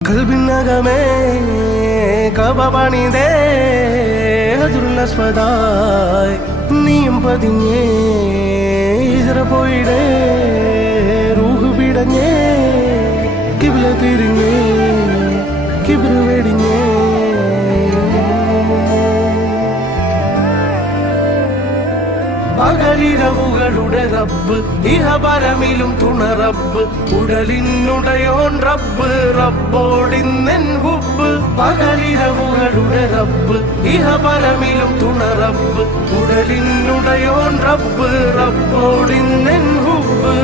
കൽബിനകമേ കബപണിതേ ഹജറുൽ നീയും പതിഞ്ഞേ ഹിജ്റ പോയിടേ റൂഹ് പിടഞ്ഞേ കിബ്ല തിരിഞ്ഞേ കിബ്ർ വെടിഞ്ഞേ പകലിരവുകളുടെ റബ്ബ് ഇഹപരമിലും തുണ റബ്ബ് ഉടലിനുടയോൻ റബ്ബ് റബ്ബോടിന്നെൻ ഹുബ്ബ് പകലിരവുകളുടെ റബ്ബ് ഇഹപരമിലും തുണ റബ്ബ് ഉടലിനുടയോൻ റബ്ബ് റബ്ബോടിന്നെൻ ഹുബ്ബ്